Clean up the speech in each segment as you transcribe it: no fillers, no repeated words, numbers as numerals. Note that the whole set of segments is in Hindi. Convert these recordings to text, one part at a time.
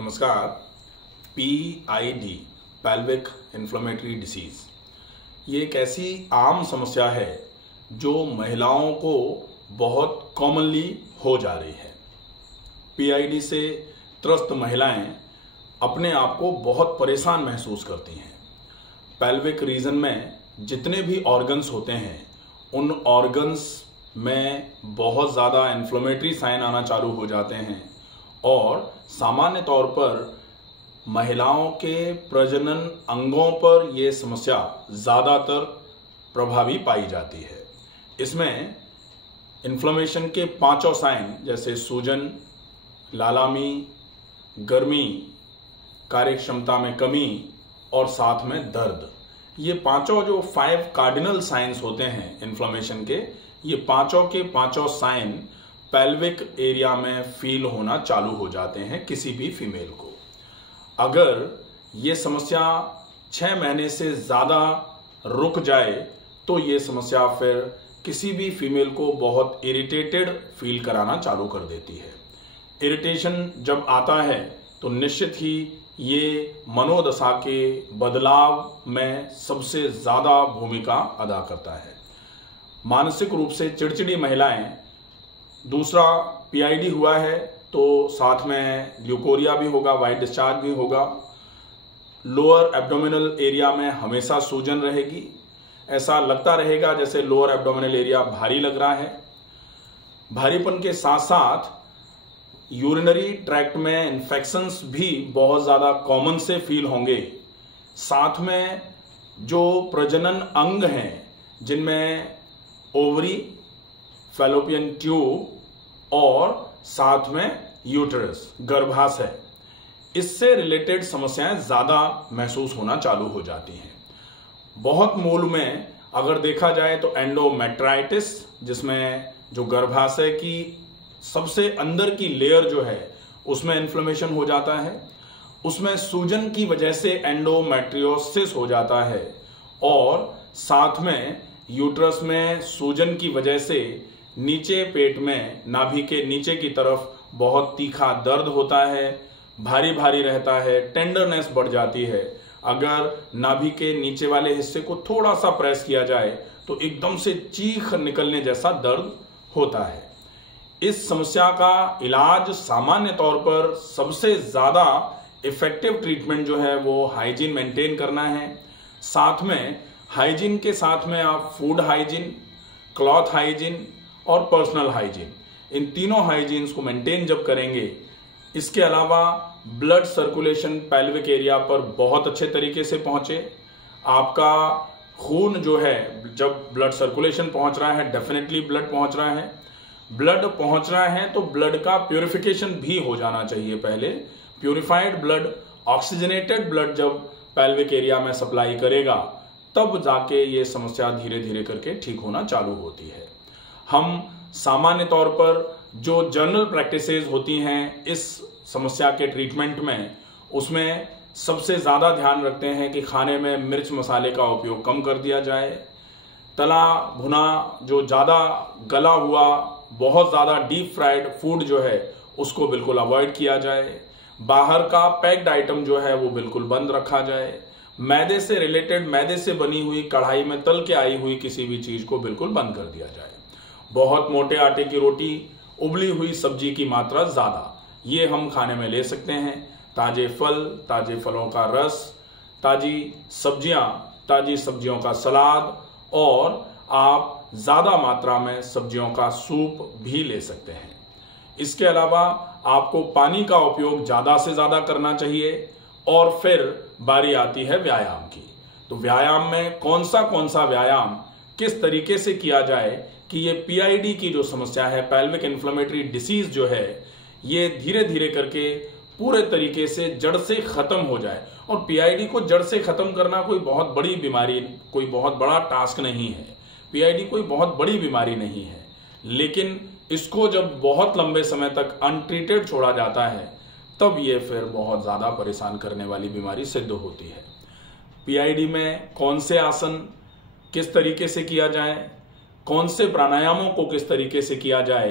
नमस्कार। PID पेल्विक इन्फ्लेमेटरी डिसीज ये एक ऐसी आम समस्या है जो महिलाओं को बहुत कॉमनली हो जा रही है। PID से त्रस्त महिलाएं अपने आप को बहुत परेशान महसूस करती हैं। पेल्विक रीजन में जितने भी ऑर्गन्स होते हैं उन ऑर्गन्स में बहुत ज़्यादा इन्फ्लेमेटरी साइन आना चालू हो जाते हैं और सामान्य तौर पर महिलाओं के प्रजनन अंगों पर यह समस्या ज़्यादातर प्रभावी पाई जाती है। इसमें इन्फ्लेमेशन के पांचों साइन जैसे सूजन, लालामी, गर्मी, कार्यक्षमता में कमी और साथ में दर्द, ये पांचों जो 5 कार्डिनल साइंस होते हैं इन्फ्लेमेशन के, ये पांचों के पांचों साइन पेल्विक एरिया में फील होना चालू हो जाते हैं किसी भी फीमेल को। अगर ये समस्या 6 महीने से ज़्यादा रुक जाए तो ये समस्या फिर किसी भी फीमेल को बहुत इरिटेटेड फील कराना चालू कर देती है। इरिटेशन जब आता है तो निश्चित ही ये मनोदशा के बदलाव में सबसे ज़्यादा भूमिका अदा करता है। मानसिक रूप से चिड़चिड़ी महिलाएं, दूसरा PID हुआ है तो साथ में ल्यूकोरिया भी होगा, वाइट डिस्चार्ज भी होगा, लोअर एब्डोमिनल एरिया में हमेशा सूजन रहेगी, ऐसा लगता रहेगा जैसे लोअर एब्डोमिनल एरिया भारी लग रहा है। भारीपन के साथ साथ यूरिनरी ट्रैक्ट में इन्फेक्शंस भी बहुत ज़्यादा कॉमन से फील होंगे। साथ में जो प्रजनन अंग हैं जिनमें ओवरी, फैलोपियन ट्यूब और साथ में यूटरस, गर्भाशय, इससे रिलेटेड समस्याएं ज्यादा महसूस होना चालू हो जाती हैं। बहुत मूल में अगर देखा जाए तो एंडोमेट्राइटिस, जिसमें जो गर्भाशय की सबसे अंदर की लेयर जो है उसमें इन्फ्लेमेशन हो जाता है, उसमें सूजन की वजह से एंडोमेट्रियोसिस हो जाता है और साथ में यूट्रस में सूजन की वजह से नीचे पेट में नाभि के नीचे की तरफ बहुत तीखा दर्द होता है, भारी भारी रहता है, टेंडरनेस बढ़ जाती है। अगर नाभि के नीचे वाले हिस्से को थोड़ा सा प्रेस किया जाए तो एकदम से चीख निकलने जैसा दर्द होता है। इस समस्या का इलाज सामान्य तौर पर सबसे ज्यादा इफेक्टिव ट्रीटमेंट जो है वो हाइजीन मेंटेन करना है। साथ में हाइजीन के साथ में आप फूड हाइजीन, क्लॉथ हाइजीन और पर्सनल हाइजीन, इन तीनों हाइजीन्स को मेंटेन जब करेंगे, इसके अलावा ब्लड सर्कुलेशन पेल्विक एरिया पर बहुत अच्छे तरीके से पहुंचे। आपका खून जो है, जब ब्लड सर्कुलेशन पहुंच रहा है, डेफिनेटली ब्लड पहुंच रहा है, ब्लड पहुंच रहा है तो ब्लड का प्यूरिफिकेशन भी हो जाना चाहिए। पहले प्यूरिफाइड ब्लड, ऑक्सीजनेटेड ब्लड जब पेल्विक एरिया में सप्लाई करेगा तब जाके ये समस्या धीरे धीरे करके ठीक होना चालू होती है। हम सामान्य तौर पर जो जनरल प्रैक्टिसेस होती हैं इस समस्या के ट्रीटमेंट में, उसमें सबसे ज़्यादा ध्यान रखते हैं कि खाने में मिर्च मसाले का उपयोग कम कर दिया जाए। तला भुना, जो ज़्यादा गला हुआ, बहुत ज़्यादा डीप फ्राइड फूड जो है उसको बिल्कुल अवॉइड किया जाए। बाहर का पैक्ड आइटम जो है वो बिल्कुल बंद रखा जाए। मैदे से रिलेटेड, मैदे से बनी हुई, कढ़ाई में तल के आई हुई किसी भी चीज़ को बिल्कुल बंद कर दिया जाए। बहुत मोटे आटे की रोटी, उबली हुई सब्जी की मात्रा ज़्यादा, ये हम खाने में ले सकते हैं। ताजे फल, ताजे फलों का रस, ताजी सब्जियां, ताजी सब्जियों का सलाद और आप ज़्यादा मात्रा में सब्जियों का सूप भी ले सकते हैं। इसके अलावा आपको पानी का उपयोग ज़्यादा से ज़्यादा करना चाहिए। और फिर बारी आती है व्यायाम की। तो व्यायाम में कौन सा व्यायाम किस तरीके से किया जाए कि ये PID की जो समस्या है, पेल्विक इन्फ्लेमेटरी डिसीज जो है, ये धीरे धीरे करके पूरे तरीके से जड़ से खत्म हो जाए। और PID को जड़ से खत्म करना कोई बहुत बड़ी बीमारी, कोई बहुत बड़ा टास्क नहीं है। PID कोई बहुत बड़ी बीमारी नहीं है, लेकिन इसको जब बहुत लंबे समय तक अनट्रीटेड छोड़ा जाता है तब ये फिर बहुत ज़्यादा परेशान करने वाली बीमारी सिद्ध होती है। PID में कौन से आसन किस तरीके से किया जाए, कौन से प्राणायामों को किस तरीके से किया जाए,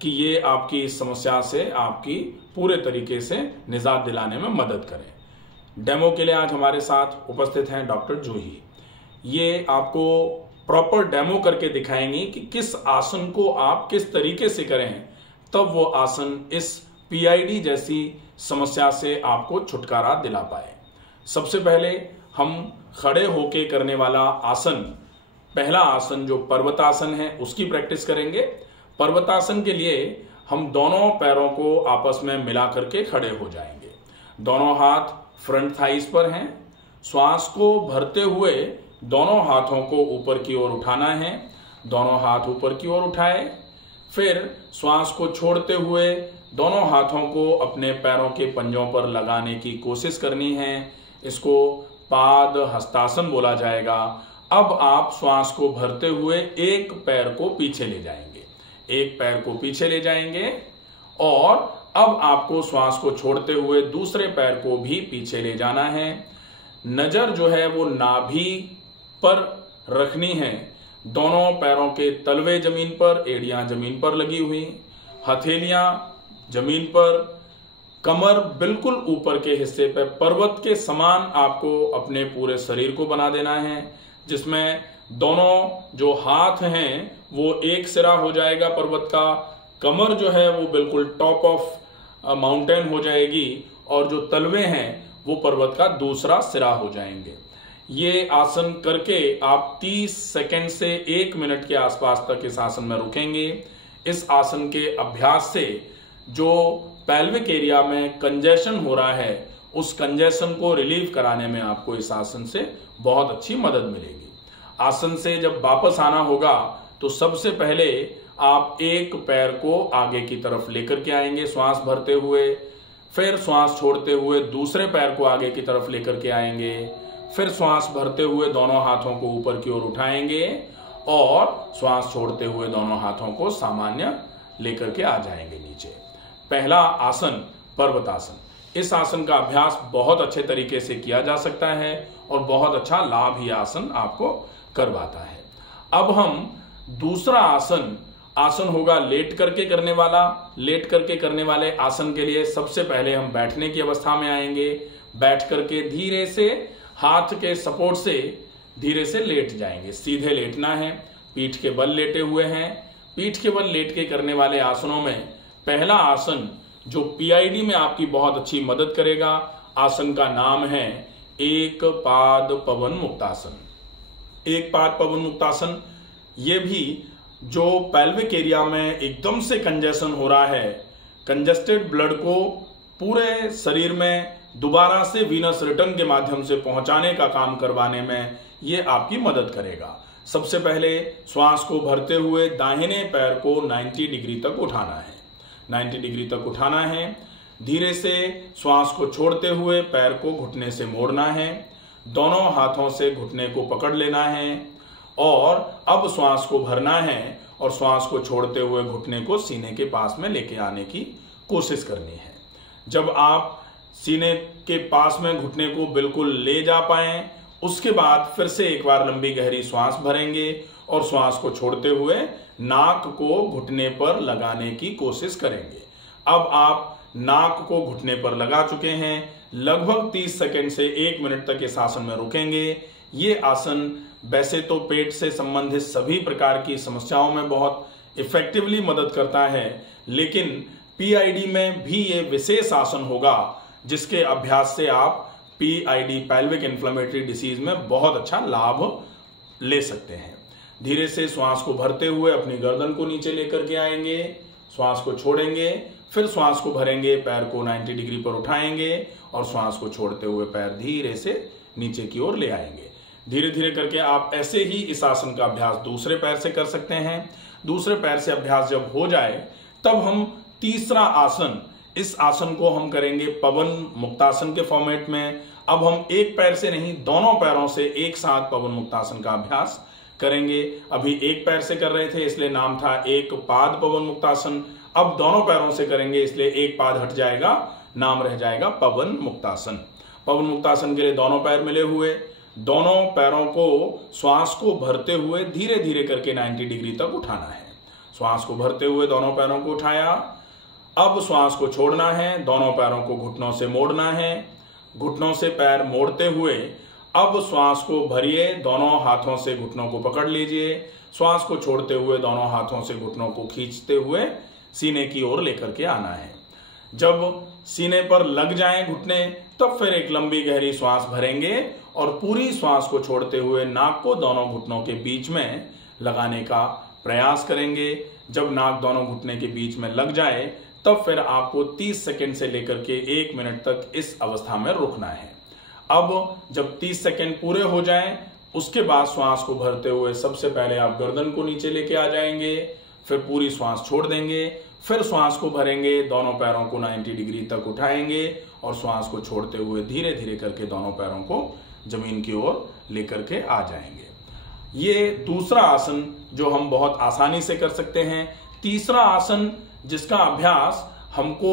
कि ये आपकी इस समस्या से आपकी पूरे तरीके से निजात दिलाने में मदद करें। डेमो के लिए आज हमारे साथ उपस्थित हैं डॉक्टर जूही। ये आपको प्रॉपर डेमो करके दिखाएंगी कि किस आसन को आप किस तरीके से करें तब वो आसन इस पीआईडी जैसी समस्या से आपको छुटकारा दिला पाए। सबसे पहले हम खड़े होके करने वाला आसन, पहला आसन जो पर्वतासन है उसकी प्रैक्टिस करेंगे। पर्वतासन के लिए हम दोनों पैरों को आपस में मिला करके खड़े हो जाएंगे। दोनों हाथ फ्रंट थाइस पर हैं। श्वास को भरते हुए दोनों हाथों को ऊपर की ओर उठाना है। दोनों हाथ ऊपर की ओर उठाए। फिर श्वास को छोड़ते हुए दोनों हाथों को अपने पैरों के पंजों पर लगाने की कोशिश करनी है। इसको पाद हस्तासन बोला जाएगा। अब आप श्वास को भरते हुए एक पैर को पीछे ले जाएंगे, एक पैर को पीछे ले जाएंगे और अब आपको श्वास को छोड़ते हुए दूसरे पैर को भी पीछे ले जाना है। नजर जो है वो नाभि पर रखनी है। दोनों पैरों के तलवे जमीन पर, एड़ियां जमीन पर लगी हुई, हथेलियां जमीन पर, कमर बिल्कुल ऊपर के हिस्से पर पर्वत के समान आपको अपने पूरे शरीर को बना देना है, जिसमें दोनों जो हाथ हैं वो एक सिरा हो जाएगा पर्वत का, कमर जो है वो बिल्कुल टॉप ऑफ माउंटेन हो जाएगी और जो तलवे हैं वो पर्वत का दूसरा सिरा हो जाएंगे। ये आसन करके आप 30 सेकंड से 1 मिनट के आसपास तक इस आसन में रुकेंगे। इस आसन के अभ्यास से जो पेल्विक एरिया में कंजेशन हो रहा है उस कंजेशन को रिलीव कराने में आपको इस आसन से बहुत अच्छी मदद मिलेगी। आसन से जब वापस आना होगा तो सबसे पहले आप एक पैर को आगे की तरफ लेकर के आएंगे श्वास भरते हुए, फिर श्वास छोड़ते हुए दूसरे पैर को आगे की तरफ लेकर के आएंगे, फिर श्वास भरते हुए दोनों हाथों को ऊपर की ओर उठाएंगे और श्वास छोड़ते हुए दोनों हाथों को सामान्य लेकर के आ जाएंगे नीचे। पहला आसन पर्वतासन। इस आसन का अभ्यास बहुत अच्छे तरीके से किया जा सकता है और बहुत अच्छा लाभ ये आसन आपको करवाता है। अब हम दूसरा आसन होगा लेट करके करने वाला। लेट करके करने वाले आसन के लिए सबसे पहले हम बैठने की अवस्था में आएंगे। बैठ करके धीरे से हाथ के सपोर्ट से धीरे से लेट जाएंगे। सीधे लेटना है, पीठ के बल लेटे हुए हैं। पीठ के बल लेट के करने वाले आसनों में पहला आसन जो पीआईडी में आपकी बहुत अच्छी मदद करेगा, आसन का नाम है एक पाद पवन मुक्तासन। एक पाद पवन मुक्तासन ये भी जो पेल्विक एरिया में एकदम से कंजेशन हो रहा है, कंजेस्टेड ब्लड को पूरे शरीर में दोबारा से वीनस रिटर्न के माध्यम से पहुंचाने का काम करवाने में ये आपकी मदद करेगा। सबसे पहले श्वास को भरते हुए दाहिने पैर को 90 डिग्री तक उठाना है। 90 डिग्री तक उठाना है। धीरे से श्वास को छोड़ते हुए पैर को घुटने से मोड़ना है। दोनों हाथों से घुटने को पकड़ लेना है और अब श्वास को भरना है और श्वास को छोड़ते हुए घुटने को सीने के पास में लेके आने की कोशिश करनी है। जब आप सीने के पास में घुटने को बिल्कुल ले जा पाए उसके बाद फिर से एक बार लंबी गहरी श्वास भरेंगे और श्वास को छोड़ते हुए नाक को घुटने पर लगाने की कोशिश करेंगे। अब आप नाक को घुटने पर लगा चुके हैं। लगभग 30 सेकंड से 1 मिनट तक इस आसन में रुकेंगे। ये आसन वैसे तो पेट से संबंधित सभी प्रकार की समस्याओं में बहुत इफेक्टिवली मदद करता है, लेकिन पीआईडी में भी ये विशेष आसन होगा जिसके अभ्यास से आप पीआईडी पेल्विक इन्फ्लेमेटरी डिसीज में बहुत अच्छा लाभ ले सकते हैं। धीरे से श्वास को भरते हुए अपनी गर्दन को नीचे लेकर के आएंगे, श्वास को छोड़ेंगे, फिर श्वास को भरेंगे, पैर को 90 डिग्री पर उठाएंगे और श्वास को छोड़ते हुए पैर धीरे से नीचे की ओर ले आएंगे। धीरे धीरे करके आप ऐसे ही इस आसन का अभ्यास दूसरे पैर से कर सकते हैं। दूसरे पैर से अभ्यास जब हो जाए तब हम तीसरा आसन, इस आसन को हम करेंगे पवन मुक्तासन के फॉर्मेट में। अब हम एक पैर से नहीं, दोनों पैरों से एक साथ पवन मुक्तासन का अभ्यास करेंगे। अभी एक पैर से कर रहे थे इसलिए नाम था एक पाद पवन मुक्तासन। अब दोनों पैरों से करेंगे इसलिए एक पाद हट जाएगा, नाम रह जाएगा पवन मुक्तासन। पवन मुक्तासन के लिए दोनों पैर मिले हुए, दोनों पैरों को श्वास को भरते हुए धीरे धीरे करके 90 डिग्री तक उठाना है। श्वास को भरते हुए दोनों पैरों को उठाया। अब श्वास को छोड़ना है, दोनों पैरों को घुटनों से मोड़ना है, घुटनों से पैर मोड़ते हुए अब श्वास को भरिए, दोनों हाथों से घुटनों को पकड़ लीजिए। श्वास को छोड़ते हुए दोनों हाथों से घुटनों को खींचते हुए सीने की ओर लेकर के आना है। जब सीने पर लग जाएं घुटने, तब फिर एक लंबी गहरी श्वास भरेंगे और पूरी श्वास को छोड़ते हुए नाक को दोनों घुटनों के बीच में लगाने का प्रयास करेंगे। जब नाक दोनों घुटने के बीच में लग जाए, तब फिर आपको 30 सेकंड से लेकर के 1 मिनट तक इस अवस्था में रुकना है। अब जब 30 सेकंड पूरे हो जाएं, उसके बाद श्वास को भरते हुए सबसे पहले आप गर्दन को नीचे लेके आ जाएंगे, फिर पूरी श्वास छोड़ देंगे, फिर श्वास को भरेंगे, दोनों पैरों को 90 डिग्री तक उठाएंगे और श्वास को छोड़ते हुए धीरे धीरे करके दोनों पैरों को जमीन की ओर लेकर के आ जाएंगे। ये दूसरा आसन जो हम बहुत आसानी से कर सकते हैं। तीसरा आसन जिसका अभ्यास हमको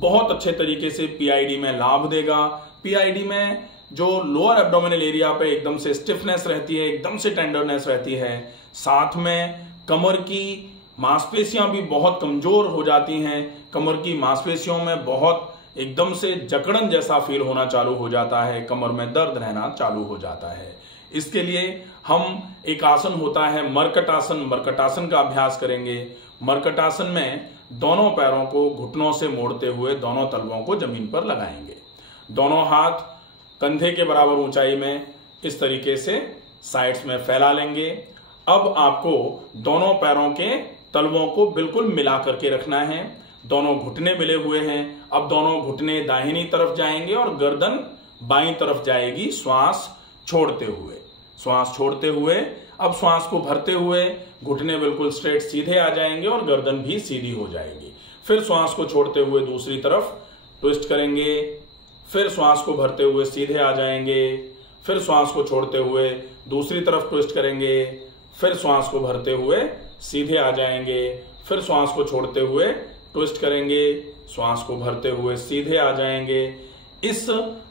बहुत अच्छे तरीके से पीआईडी में लाभ देगा। पीआईडी में जो लोअर एब्डोमिनल एरिया पे एकदम से स्टिफनेस रहती है, एकदम से टेंडरनेस रहती है, साथ में कमर की मांसपेशियां भी बहुत कमजोर हो जाती हैं, कमर की मांसपेशियों में बहुत एकदम से जकड़न जैसा फील होना चालू हो जाता है, कमर में दर्द रहना चालू हो जाता है। इसके लिए हम एक आसन होता है मरकट आसन, मरकट आसन का अभ्यास करेंगे। मरकट आसन में दोनों पैरों को घुटनों से मोड़ते हुए दोनों तलवों को जमीन पर लगाएंगे। दोनों हाथ कंधे के बराबर ऊंचाई में इस तरीके से साइड्स में फैला लेंगे। अब आपको दोनों पैरों के तलवों को बिल्कुल मिला करके रखना है। दोनों घुटने मिले हुए हैं। अब दोनों घुटने दाहिनी तरफ जाएंगे और गर्दन बाईं तरफ जाएगी श्वास छोड़ते हुए। श्वास छोड़ते हुए अब श्वास को भरते हुए घुटने बिल्कुल स्ट्रेट सीधे आ जाएंगे और गर्दन भी सीधी हो जाएगी। फिर श्वास को छोड़ते हुए दूसरी तरफ ट्विस्ट करेंगे, फिर श्वास को भरते हुए सीधे आ जाएंगे, फिर श्वास को छोड़ते हुए दूसरी तरफ ट्विस्ट करेंगे, फिर श्वास को भरते हुए सीधे आ जाएंगे, फिर श्वास को छोड़ते हुए ट्विस्ट करेंगे, श्वास को भरते हुए सीधे आ जाएंगे। इस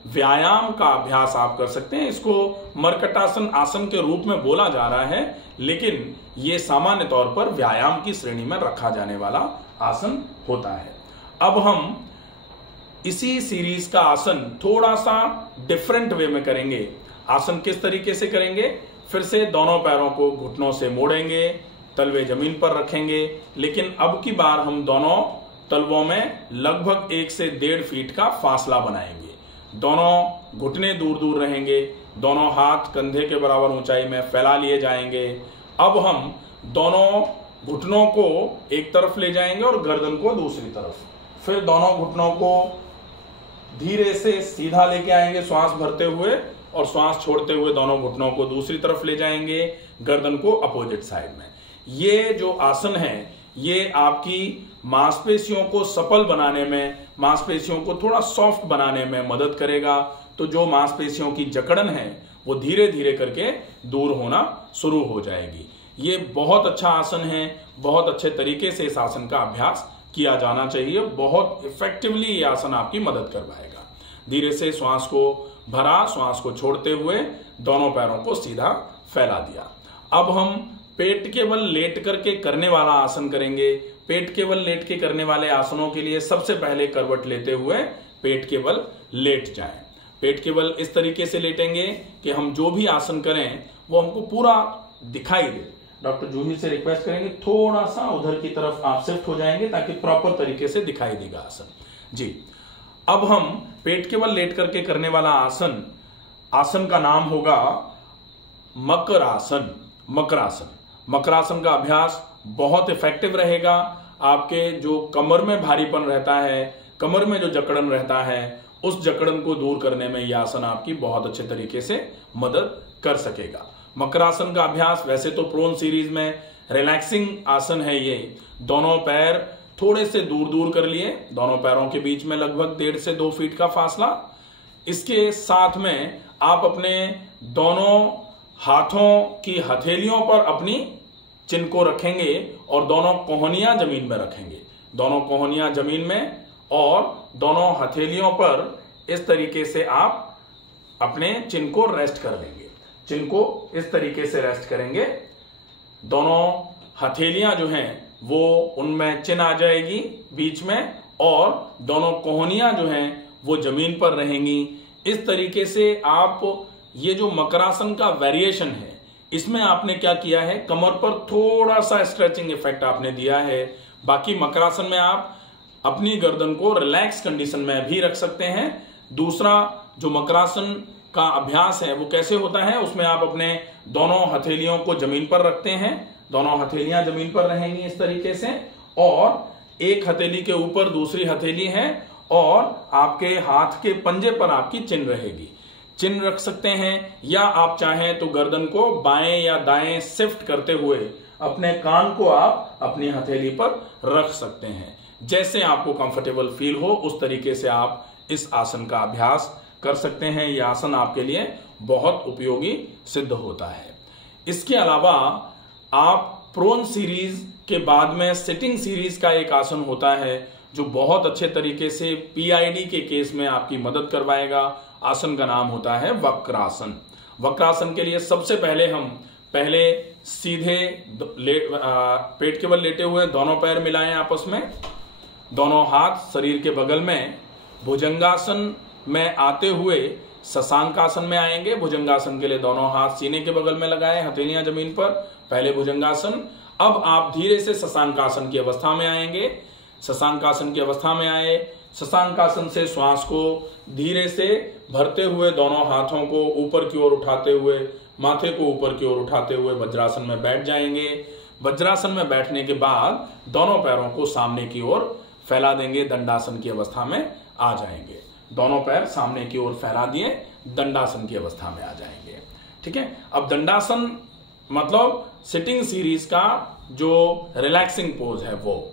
व्यायाम का अभ्यास आप कर सकते हैं। इसको मरकटासन आसन के रूप में बोला जा रहा है, लेकिन ये सामान्य तौर पर व्यायाम की श्रेणी में रखा जाने वाला आसन होता है। अब हम इसी सीरीज का आसन थोड़ा सा डिफरेंट वे में करेंगे। आसन किस तरीके से करेंगे? फिर से दोनों पैरों को घुटनों से मोड़ेंगे, तलवे जमीन पर रखेंगे, लेकिन अब की बार हम दोनों तलवों में लगभग 1 से 1.5 फीट का फासला बनाएंगे। दोनों घुटने दूर दूर रहेंगे, दोनों हाथ कंधे के बराबर ऊंचाई में फैला लिए जाएंगे। अब हम दोनों घुटनों को एक तरफ ले जाएंगे और गर्दन को दूसरी तरफ। फिर दोनों घुटनों को धीरे से सीधा लेके आएंगे श्वास भरते हुए, और श्वास छोड़ते हुए दोनों घुटनों को दूसरी तरफ ले जाएंगे, गर्दन को अपोजिट साइड में। ये जो आसन है ये आपकी मांसपेशियों को सफल बनाने में, मांसपेशियों को थोड़ा सॉफ्ट बनाने में मदद करेगा। तो जो मांसपेशियों की जकड़न है वो धीरे धीरे करके दूर होना शुरू हो जाएगी। ये बहुत अच्छा आसन है, बहुत अच्छे तरीके से इस आसन का अभ्यास किया जाना चाहिए। बहुत इफेक्टिवली ये आसन आपकी मदद करवाएगा। धीरे से श्वास को भरा, श्वास को छोड़ते हुए दोनों पैरों को सीधा फैला दिया। अब हम पेट के बल लेट करके करने वाला आसन करेंगे। पेट के बल लेट के करने वाले आसनों के लिए सबसे पहले करवट लेते हुए पेट के बल लेट जाएं। पेट के बल इस तरीके से लेटेंगे कि हम जो भी आसन करें वो हमको पूरा दिखाई दे। डॉक्टर जूही से रिक्वेस्ट करेंगे थोड़ा सा उधर की तरफ आप शिफ्ट हो जाएंगे ताकि प्रॉपर तरीके से दिखाई देगा आसन जी। अब हम पेट के बल लेट करके करने वाला आसन, आसन का नाम होगा मकरासन। मकरासन, मकरासन का अभ्यास बहुत इफेक्टिव रहेगा। आपके जो कमर में भारीपन रहता है, कमर में जो जकड़न रहता है, उस जकड़न को दूर करने में यह आसन आपकी बहुत अच्छे तरीके से मदद कर सकेगा। मकरासन का अभ्यास वैसे तो प्रोन सीरीज में रिलैक्सिंग आसन है। ये दोनों पैर थोड़े से दूर दूर कर लिए, दोनों पैरों के बीच में लगभग 1.5 से 2 फीट का फासला। इसके साथ में आप अपने दोनों हाथों की हथेलियों पर अपनी चिन को रखेंगे और दोनों कोहनियां जमीन में रखेंगे। दोनों कोहनियां जमीन में और दोनों हथेलियों पर इस तरीके से आप अपने चिन को रेस्ट कर देंगे। चिन को इस तरीके से रेस्ट करेंगे। दोनों हथेलियां जो हैं वो उनमें चिन आ जाएगी बीच में, और दोनों कोहनियां जो हैं वो जमीन पर रहेंगी। इस तरीके से आप ये जो मकरासन का वेरिएशन है, इसमें आपने क्या किया है, कमर पर थोड़ा सा स्ट्रेचिंग इफेक्ट आपने दिया है। बाकी मकरासन में आप अपनी गर्दन को रिलैक्स कंडीशन में भी रख सकते हैं। दूसरा जो मकरासन का अभ्यास है वो कैसे होता है, उसमें आप अपने दोनों हथेलियों को जमीन पर रखते हैं, दोनों हथेलियां जमीन पर रहेंगी इस तरीके से, और एक हथेली के ऊपर दूसरी हथेली है, और आपके हाथ के पंजे पर आपकी चिन रहेगी। चिन रख सकते हैं, या आप चाहें तो गर्दन को बाएं या दाएं शिफ्ट करते हुए अपने कान को आप अपनी हथेली पर रख सकते हैं। जैसे आपको कंफर्टेबल फील हो उस तरीके से आप इस आसन का अभ्यास कर सकते हैं। यह आसन आपके लिए बहुत उपयोगी सिद्ध होता है। इसके अलावा आप प्रोन सीरीज के बाद में सिटिंग सीरीज का एक आसन होता है जो बहुत अच्छे तरीके से पीआईडी के केस में आपकी मदद करवाएगा। आसन का नाम होता है वक्रासन। वक्रासन के लिए सबसे पहले सीधे पेट के बल लेटे हुए दोनों पैर मिलाएं आपस में, दोनों हाथ शरीर के बगल में। भुजंगासन में आते हुए शशांकासन में आएंगे। भुजंगासन के लिए दोनों हाथ सीने के बगल में लगाएं, हथेलियां जमीन पर। पहले भुजंगासन। अब आप धीरे से शशांकासन की अवस्था में आएंगे। शशांकासन की अवस्था में आए, शशांकासन से श्वास को धीरे से भरते हुए दोनों हाथों को ऊपर की ओर उठाते हुए, माथे को ऊपर की ओर उठाते हुए वज्रासन में बैठ जाएंगे। वज्रासन में बैठने के बाद दोनों पैरों को सामने की ओर फैला देंगे, दंडासन की अवस्था में आ जाएंगे। दोनों पैर सामने की ओर फैला दिए, दंडासन की अवस्था में आ जाएंगे। ठीक है। अब दंडासन मतलब सिटिंग सीरीज का जो रिलैक्सिंग पोज है वो,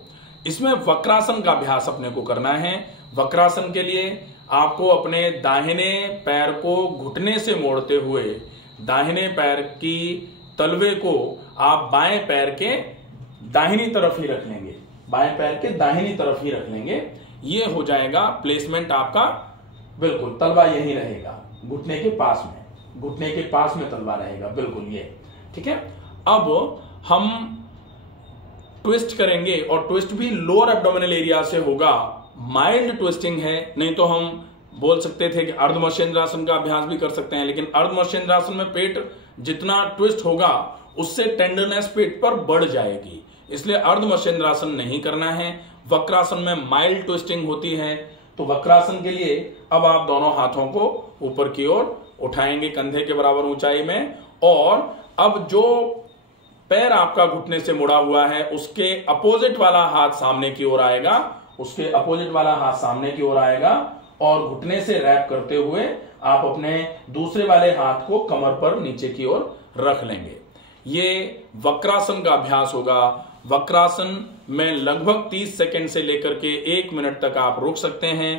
इसमें वक्रासन का अभ्यास अपने को करना है। वक्रासन के लिए आपको अपने दाहिने पैर को घुटने से मोड़ते हुए दाहिने पैर की तलवे को आप बाएं पैर के दाहिनी तरफ ही रख लेंगे, बाएं पैर के दाहिनी तरफ ही रख लेंगे। ये हो जाएगा प्लेसमेंट आपका, बिल्कुल तलवा यही रहेगा, घुटने के पास में, घुटने के पास में तलवा रहेगा, बिल्कुल ये। ठीक है। अब हम ट्विस्ट करेंगे, और ट्विस्ट भी लोअर एब्डोमिनल एरिया से होगा। माइल्ड ट्विस्टिंग है, नहीं तो हम बोल सकते थे कि अर्धमर्शेंद्रासन का अभ्यास भी कर सकते हैं, लेकिन अर्धमर्शेंद्रासन में पेट जितना ट्विस्ट होगा उससे टेंडरनेस पेट पर बढ़ जाएगी, इसलिए अर्धमर्शेंद्रासन नहीं करना है। वक्रासन में माइल्ड ट्विस्टिंग होती है। तो वक्रासन के लिए अब आप दोनों हाथों को ऊपर की ओर उठाएंगे कंधे के बराबर ऊंचाई में, और अब जो पैर आपका घुटने से मुड़ा हुआ है उसके अपोजिट वाला हाथ सामने की ओर आएगा, उसके अपोजिट वाला हाथ सामने की ओर आएगा, और घुटने से रैप करते हुए आप अपने दूसरे वाले हाथ को कमर पर नीचे की ओर रख लेंगे। ये वक्रासन का अभ्यास होगा। वक्रासन में लगभग 30 सेकंड से लेकर के 1 मिनट तक आप रुक सकते हैं।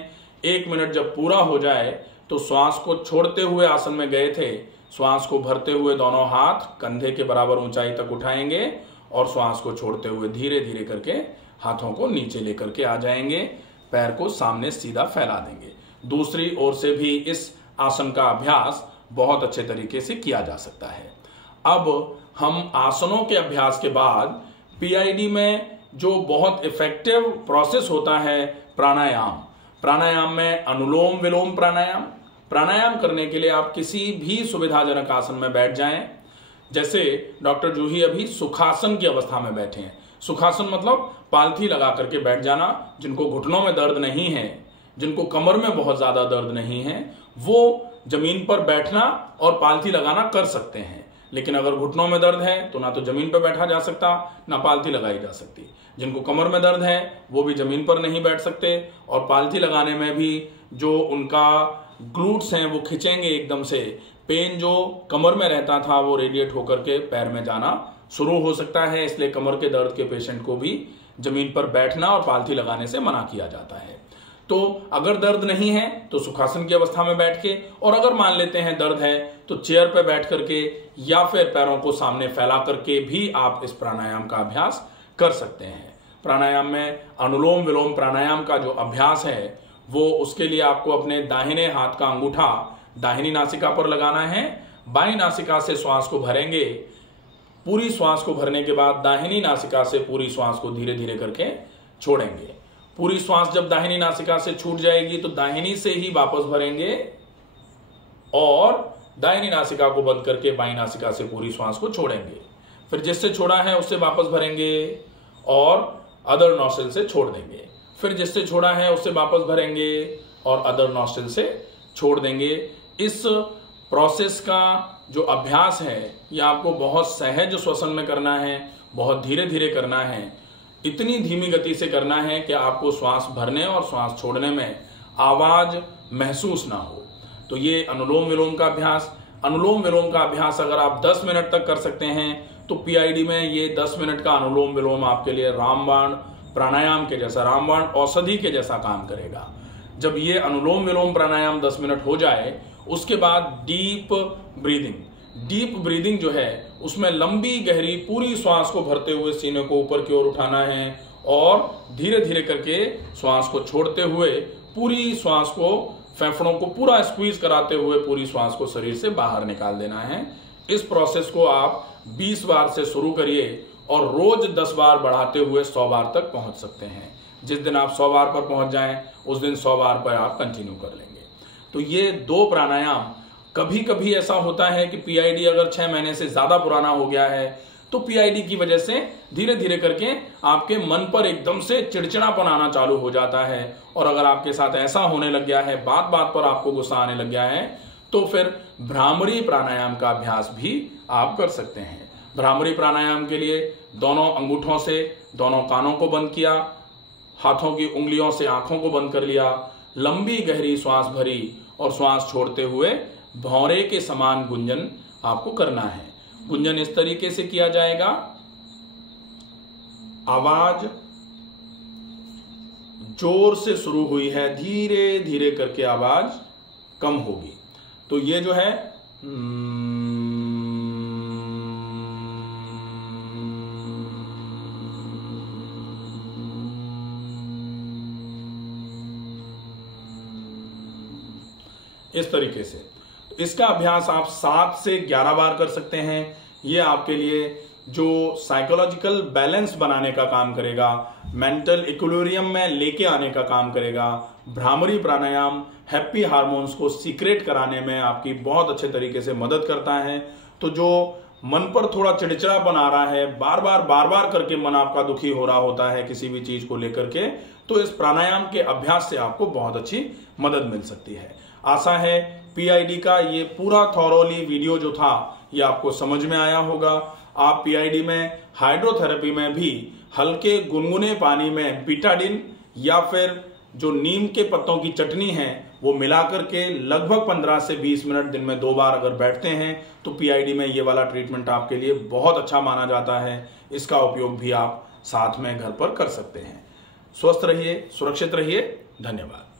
1 मिनट जब पूरा हो जाए तो श्वास को छोड़ते हुए आसन में गए थे, श्वास को भरते हुए दोनों हाथ कंधे के बराबर ऊंचाई तक उठाएंगे, और श्वास को छोड़ते हुए धीरे धीरे करके हाथों को नीचे लेकर के आ जाएंगे, पैर को सामने सीधा फैला देंगे। दूसरी ओर से भी इस आसन का अभ्यास बहुत अच्छे तरीके से किया जा सकता है। अब हम आसनों के अभ्यास के बाद पीआईडी में जो बहुत इफेक्टिव प्रोसेस होता है प्राणायाम, प्राणायाम में अनुलोम विलोम प्राणायाम। प्राणायाम करने के लिए आप किसी भी सुविधाजनक आसन में बैठ जाएं। जैसे डॉक्टर जूही अभी सुखासन की अवस्था में बैठे हैं। सुखासन मतलब पालथी लगा करके बैठ जाना। जिनको घुटनों में दर्द नहीं है, जिनको कमर में बहुत ज्यादा दर्द नहीं है, वो जमीन पर बैठना और पालथी लगाना कर सकते हैं। लेकिन अगर घुटनों में दर्द है तो ना तो जमीन पर बैठा जा सकता, ना पालथी लगाई जा सकती। जिनको कमर में दर्द है वो भी जमीन पर नहीं बैठ सकते, और पालथी लगाने में भी जो उनका ग्लूट्स हैं वो खिंचेंगे एकदम से। पेन जो कमर में रहता था वो रेडिएट होकर के पैर में जाना शुरू हो सकता है, इसलिए कमर के दर्द के पेशेंट को भी जमीन पर बैठना और पालथी लगाने से मना किया जाता है। तो अगर दर्द नहीं है तो सुखासन की अवस्था में बैठ के, और अगर मान लेते हैं दर्द है तो चेयर पर बैठ करके या फिर पैरों को सामने फैला करके भी आप इस प्राणायाम का अभ्यास कर सकते हैं। प्राणायाम में अनुलोम विलोम प्राणायाम का जो अभ्यास है वो, उसके लिए आपको अपने दाहिने हाथ का अंगूठा दाहिनी नासिका पर लगाना है। बाईं नासिका से श्वास को भरेंगे, पूरी श्वास को भरने के बाद दाहिनी नासिका से पूरी श्वास को धीरे धीरे करके छोड़ेंगे। पूरी श्वास जब दाहिनी नासिका से छूट जाएगी तो दाहिनी से ही वापस भरेंगे और दाहिनी नासिका को बंद करके बाईं नासिका से पूरी श्वास को छोड़ेंगे। फिर जिससे छोड़ा है उससे वापस भरेंगे और अदर नॉस्ट्रिल से छोड़ देंगे। फिर जिससे छोड़ा है उससे वापस भरेंगे और अदर नॉस्ट्रिल से छोड़ देंगे। इस प्रोसेस का जो अभ्यास है ये आपको बहुत सहज श्वसन में करना है, बहुत धीरे धीरे करना है, इतनी धीमी गति से करना है कि आपको श्वास भरने और श्वास छोड़ने में आवाज महसूस ना हो। तो ये अनुलोम विलोम का अभ्यास। अनुलोम विलोम का अभ्यास अगर आप 10 मिनट तक कर सकते हैं तो पीआईडी में ये 10 मिनट का अनुलोम विलोम आपके लिए रामबाण प्राणायाम के जैसा, रामबाण औषधि के जैसा काम करेगा। जब ये अनुलोम विलोम प्राणायाम 10 मिनट हो जाए उसके बाद डीप ब्रीदिंग जो है उसमें लंबी गहरी पूरी श्वास को भरते हुए सीने को ऊपर की ओर उठाना है और धीरे धीरे करके श्वास को छोड़ते हुए पूरी श्वास को, फेफड़ों को पूरा स्क्वीज कराते हुए पूरी श्वास को शरीर से बाहर निकाल देना है। इस प्रोसेस को आप 20 बार से शुरू करिए और रोज 10 बार बढ़ाते हुए 100 बार तक पहुंच सकते हैं। जिस दिन आप 100 बार पर पहुंच जाएं उस दिन 100 बार पर आप कंटिन्यू कर लेंगे। तो ये 2 प्राणायाम, कभी कभी ऐसा होता है कि पीआईडी अगर 6 महीने से ज्यादा पुराना हो गया है तो पीआईडी की वजह से धीरे धीरे करके आपके मन पर एकदम से चिड़चिड़ापन आना चालू हो जाता है। और अगर आपके साथ ऐसा होने लग गया है, बात बात पर आपको गुस्सा आने लग गया है, तो फिर भ्रामरी प्राणायाम का अभ्यास भी आप कर सकते हैं। भ्रामरी प्राणायाम के लिए दोनों अंगूठों से दोनों कानों को बंद किया, हाथों की उंगलियों से आंखों को बंद कर लिया, लंबी गहरी श्वास भरी और श्वास छोड़ते हुए भौरे के समान गुंजन आपको करना है। गुंजन इस तरीके से किया जाएगा, आवाज जोर से शुरू हुई है, धीरे धीरे करके आवाज कम होगी। तो ये जो है इस तरीके से। इसका अभ्यास आप 7 से 11 बार कर सकते हैं। ये आपके लिए जो साइकोलॉजिकल बैलेंस बनाने का काम करेगा, मेंटल इक्विलिब्रियम में लेके आने का काम करेगा। भ्रामरी प्राणायाम हैप्पी हार्मोन्स को सीक्रेट कराने में आपकी बहुत अच्छे तरीके से मदद करता है। तो जो मन पर थोड़ा चिड़चिड़ापन आ रहा है, बार बार करके मन आपका दुखी हो रहा होता है किसी भी चीज को लेकर के, तो इस प्राणायाम के अभ्यास से आपको बहुत अच्छी मदद मिल सकती है। आशा है पीआईडी का ये पूरा थॉरोली वीडियो जो था ये आपको समझ में आया होगा। आप पीआईडी में हाइड्रोथेरेपी में भी हल्के गुनगुने पानी में बीटाडिन या फिर जो नीम के पत्तों की चटनी है वो मिलाकर के लगभग 15 से 20 मिनट दिन में 2 बार अगर बैठते हैं तो पीआईडी में ये वाला ट्रीटमेंट आपके लिए बहुत अच्छा माना जाता है। इसका उपयोग भी आप साथ में घर पर कर सकते हैं। स्वस्थ रहिए, सुरक्षित रहिए। धन्यवाद।